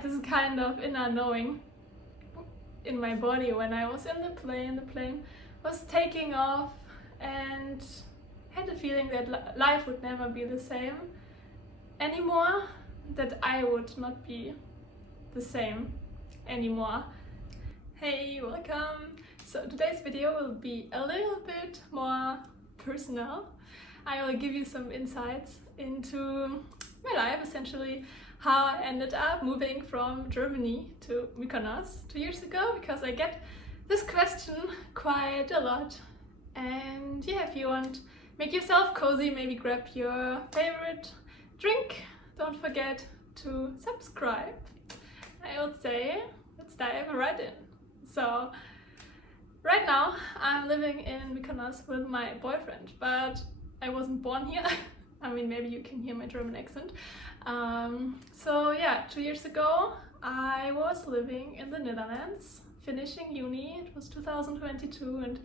had this kind of inner knowing in my body when I was in the plane. The plane was taking off and had the feeling that life would never be the same anymore, that I would not be the same anymore. Hey, welcome! So today's video will be a little bit more personal. I will give you some insights into my life, essentially how I ended up moving from Germany to Mykonos 2 years ago, because I get this question quite a lot. And yeah, if you want, make yourself cozy, maybe grab your favorite drink. Don't forget to subscribe. I would say, let's dive right in. So, right now I'm living in Mykonos with my boyfriend, but I wasn't born here. I mean, maybe you can hear my German accent. So yeah, 2 years ago I was living in the Netherlands, finishing uni. It was 2022, and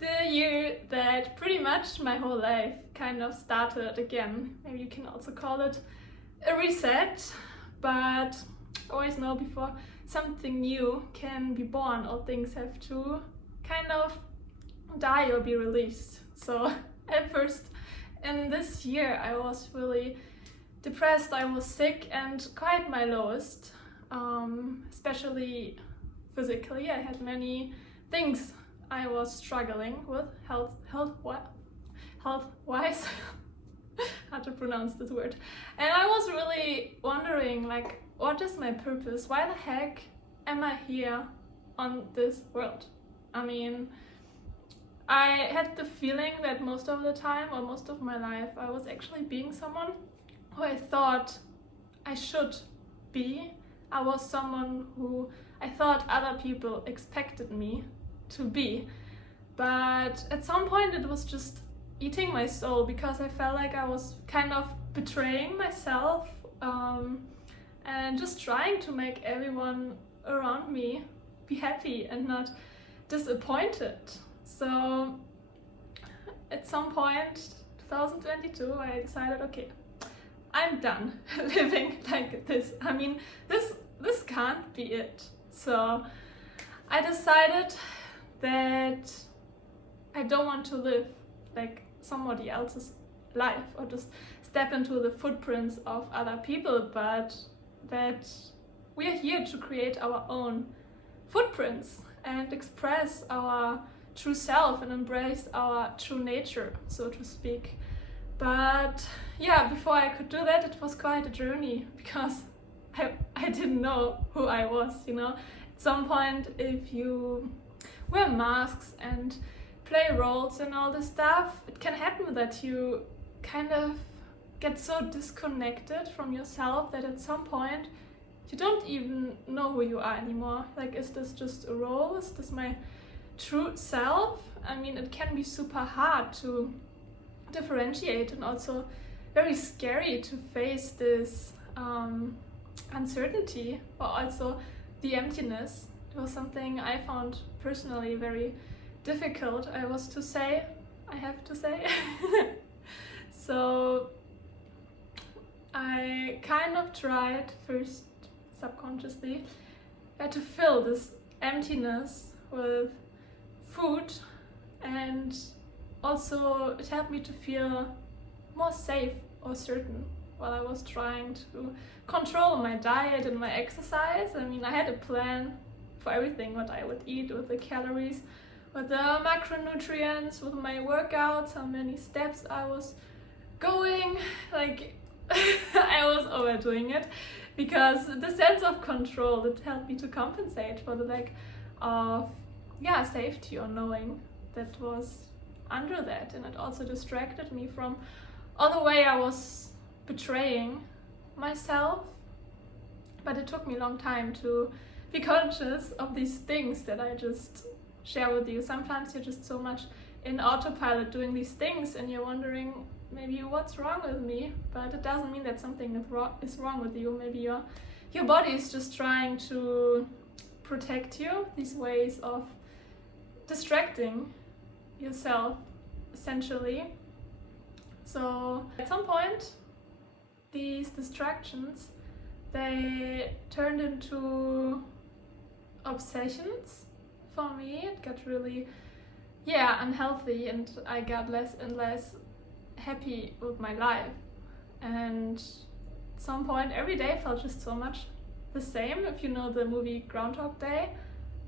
the year that pretty much my whole life kind of started again. Maybe you can also call it a reset, but always know before something new can be born, all things have to kind of die or be released. So at first in this year I was really depressed, I was sick and quite my lowest, especially physically. I had many things I was struggling with health-wise. How to pronounce this word. And I was really wondering, like, what is my purpose? Why the heck am I here on this world? I mean, I had the feeling that most of the time, or most of my life, I was actually being someone who I thought I should be. I was someone who I thought other people expected me to be. But at some point it was just eating my soul, because I felt like I was kind of betraying myself and just trying to make everyone around me be happy and not disappointed. So at some point, 2022, I decided, okay, I'm done living like this. I mean, this can't be it. So I decided that I don't want to live like somebody else's life or just step into the footprints of other people, but that we are here to create our own footprints and express our true self and embrace our true nature, so to speak. But yeah, before I could do that, it was quite a journey, because I didn't know who I was, you know. At some point, if you wear masks and play roles and all this stuff, it can happen that you kind of get so disconnected from yourself that at some point you don't even know who you are anymore. Like, is this just a role? Is this my true self? I mean, it can be super hard to differentiate, and also very scary to face this uncertainty, or also the emptiness. It was something I found personally very difficult, I have to say. So I kind of tried first subconsciously to fill this emptiness with food, and also it helped me to feel more safe or certain while I was trying to control my diet and my exercise. I mean, I had a plan for everything, what I would eat, with the calories, with the macronutrients, with my workouts, how many steps I was going. Like, I was overdoing it, because the sense of control that helped me to compensate for the lack of safety or knowing that was under that. And it also distracted me from all the way I was betraying myself. But it took me a long time to be conscious of these things that I just share with you. Sometimes you're just so much in autopilot doing these things, and you're wondering, maybe what's wrong with me? But it doesn't mean that something is wrong with you. Maybe your body is just trying to protect you. These ways of distracting yourself, essentially. So at some point, these distractions they turned into obsessions for me. It got really, unhealthy, and I got less and less happy with my life. And at some point, every day felt just so much the same. If you know the movie Groundhog Day,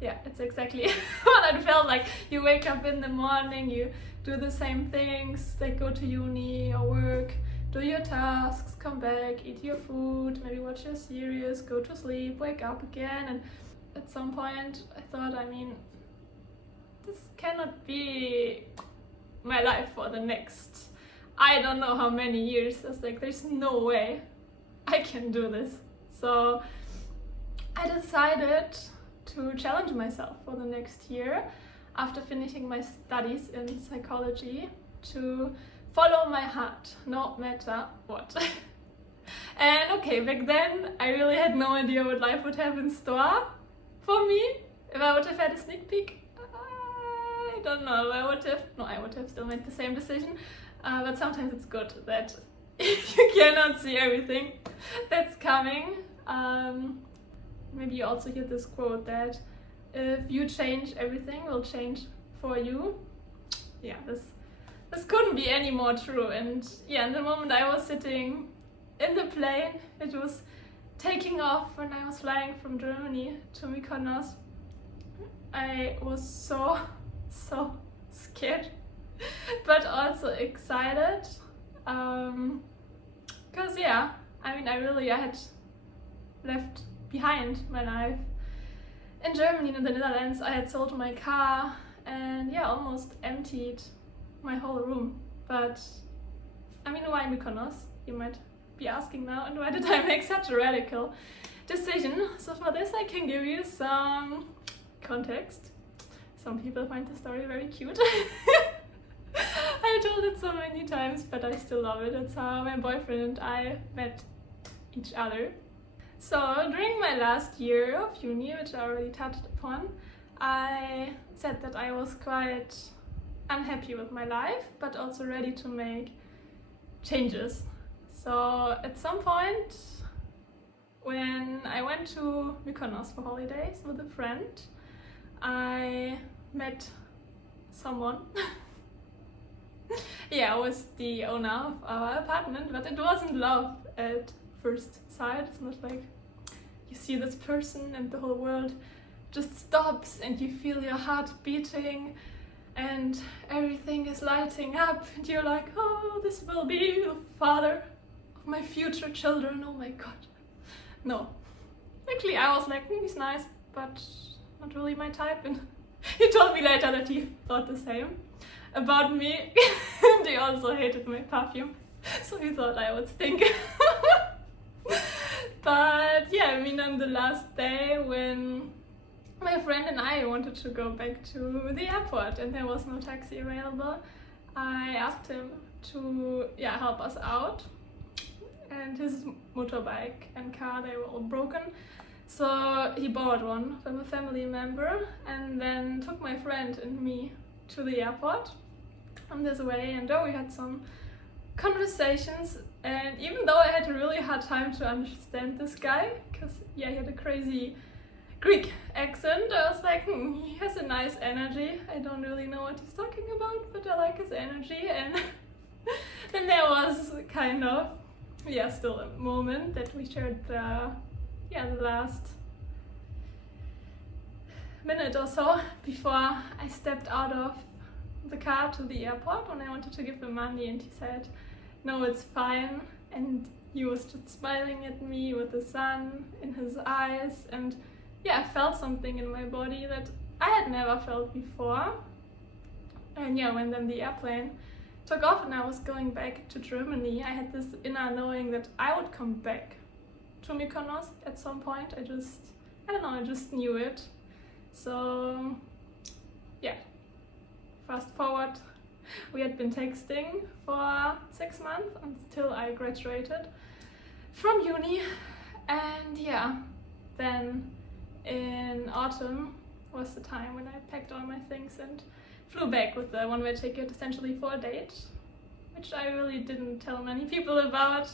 yeah, it's exactly what I felt like. You wake up in the morning, you do the same things, like go to uni or work, do your tasks, come back, eat your food, maybe watch your series, go to sleep, wake up again. And at some point I thought, this cannot be my life for the next, I don't know how many years. I was like, there's no way I can do this. So I decided to challenge myself for the next year, after finishing my studies in psychology, to follow my heart, no matter what. And okay, back then I really had no idea what life would have in store for me. If I would have had a sneak peek, I don't know, I would have still made the same decision. But sometimes it's good that you cannot see everything that's coming. Maybe you also hear this quote that if you change, everything will change for you. Yeah, this couldn't be any more true. And yeah, in the moment I was sitting in the plane, it was taking off when I was flying from Germany to Mykonos. I was so scared, but also excited. Because I had left behind my life in Germany and in the Netherlands. I had sold my car and almost emptied my whole room. But why Mykonos? You might be asking now, and why did I make such a radical decision? So for this I can give you some context. Some people find the story very cute. I told it so many times, but I still love it. It's how my boyfriend and I met each other. So during my last year of uni, which I already touched upon, I said that I was quite unhappy with my life, but also ready to make changes. So at some point, when I went to Mykonos for holidays with a friend, I met someone. I was the owner of our apartment, but it wasn't love at first sight. It's not like you see this person and the whole world just stops and you feel your heart beating and everything is lighting up and you're like, oh, this will be the father of my future children, oh my god. No. Actually, I was like, he's nice, but not really my type. And he told me later that he thought the same about me. And he also hated my perfume, so he thought I would stink. But on the last day, when my friend and I wanted to go back to the airport and there was no taxi available, I asked him to help us out. And his motorbike and car, they were all broken. So he borrowed one from a family member and then took my friend and me to the airport on this way. And we had some conversations, and even though I had a really hard time to understand this guy, because he had a crazy Greek accent, I was like, he has a nice energy. I don't really know what he's talking about, but I like his energy. And then there was kind of still a moment that we shared the last minute or so before I stepped out of the car to the airport, when I wanted to give him money, and he said, no, it's fine. And he was just smiling at me with the sun in his eyes, and I felt something in my body that I had never felt before. And when then the airplane took off and I was going back to Germany, I had this inner knowing that I would come back to Mykonos at some point. I just knew it. So fast forward, we had been texting for 6 months until I graduated from uni. And then in autumn was the time when I packed all my things and flew back with the one-way ticket, essentially for a date, which I really didn't tell many people about,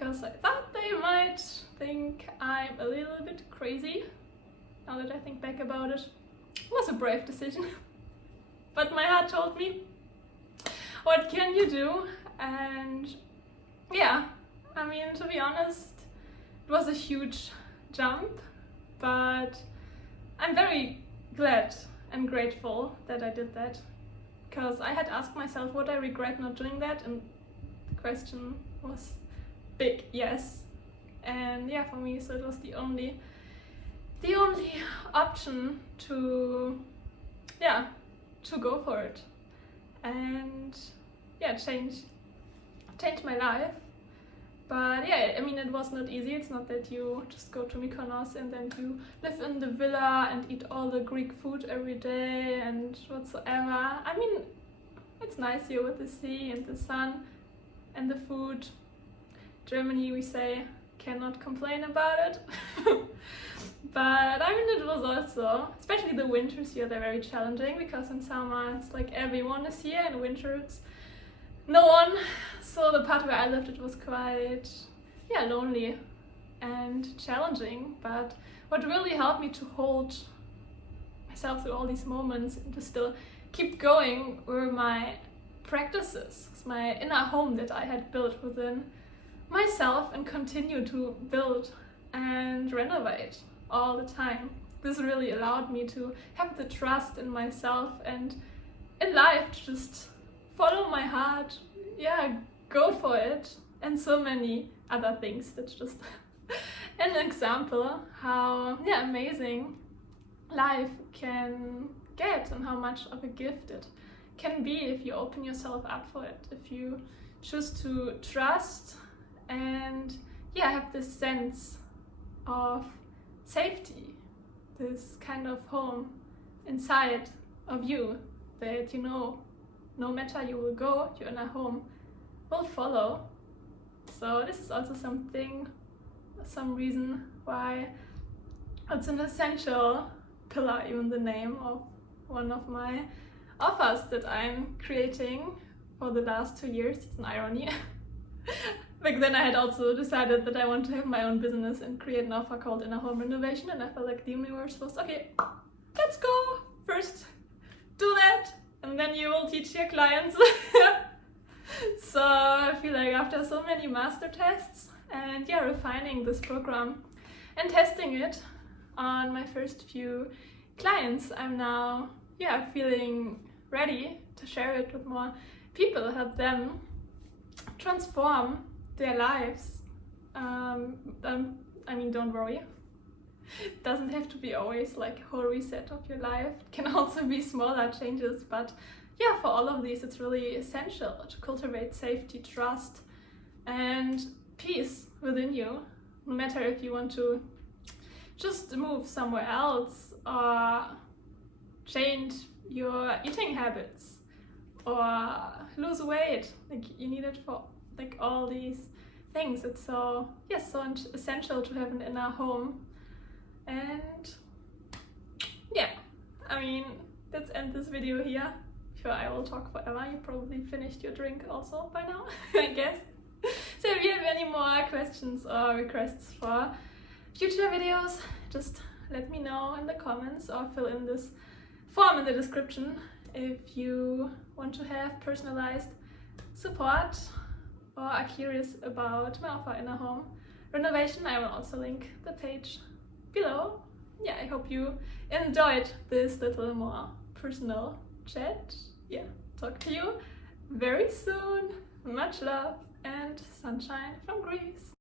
because I thought they might think I'm a little bit crazy. Now that I think back about it, it was a brave decision. But my heart told me, what can you do? And yeah, I mean, to be honest, it was a huge jump, but I'm very glad and grateful that I did that, because I had asked myself, would I regret not doing that? And the question was big yes. And yeah, for me, so it was the only option to go for it and change my life. But yeah, I mean, it was not easy. It's not that you just go to Mykonos and then you live in the villa and eat all the Greek food every day and whatsoever. I mean, it's nice here with the sea and the sun and the food. Germany, we say, cannot complain about it. But I mean, it was also, especially the winters here, they're very challenging, because in summer it's like everyone is here, and winter it's no one. So the part where I lived, it was quite lonely and challenging. But what really helped me to hold myself through all these moments and to still keep going were my practices, my inner home that I had built within myself and continue to build and renovate all the time. This really allowed me to have the trust in myself and in life to just follow my heart, go for it, and so many other things. That's just an example how amazing life can get and how much of a gift it can be if you open yourself up for it, if you choose to trust and have this sense of safety, this kind of home inside of you, that no matter you will go, your inner home will follow. So this is also some reason why it's an essential pillar, even the name of one of my offers that I'm creating for the last 2 years. It's an irony. Back then I had also decided that I want to have my own business and create an offer called Inner Home Renovation, and I felt like the universe was, okay, let's go. First do that, and then you will teach your clients. So I feel like after so many master tests and refining this program and testing it on my first few clients, I'm now feeling ready to share it with more people, help them transform their lives. I mean, don't worry. It doesn't have to be always like a whole reset of your life. It can also be smaller changes, but for all of these, it's really essential to cultivate safety, trust, and peace within you. No matter if you want to just move somewhere else or change your eating habits or lose weight, like you need it for like all these things. It's so essential to have an inner home. And I mean, let's end this video here. Sure, I will talk forever. You probably finished your drink also by now, I guess. So if you have any more questions or requests for future videos, just let me know in the comments or fill in this form in the description if you want to have personalized support or are curious about my offer Inner Home Renovation. I will also link the page below. I hope you enjoyed this little more personal chat. Talk to you very soon. Much love and sunshine from Greece.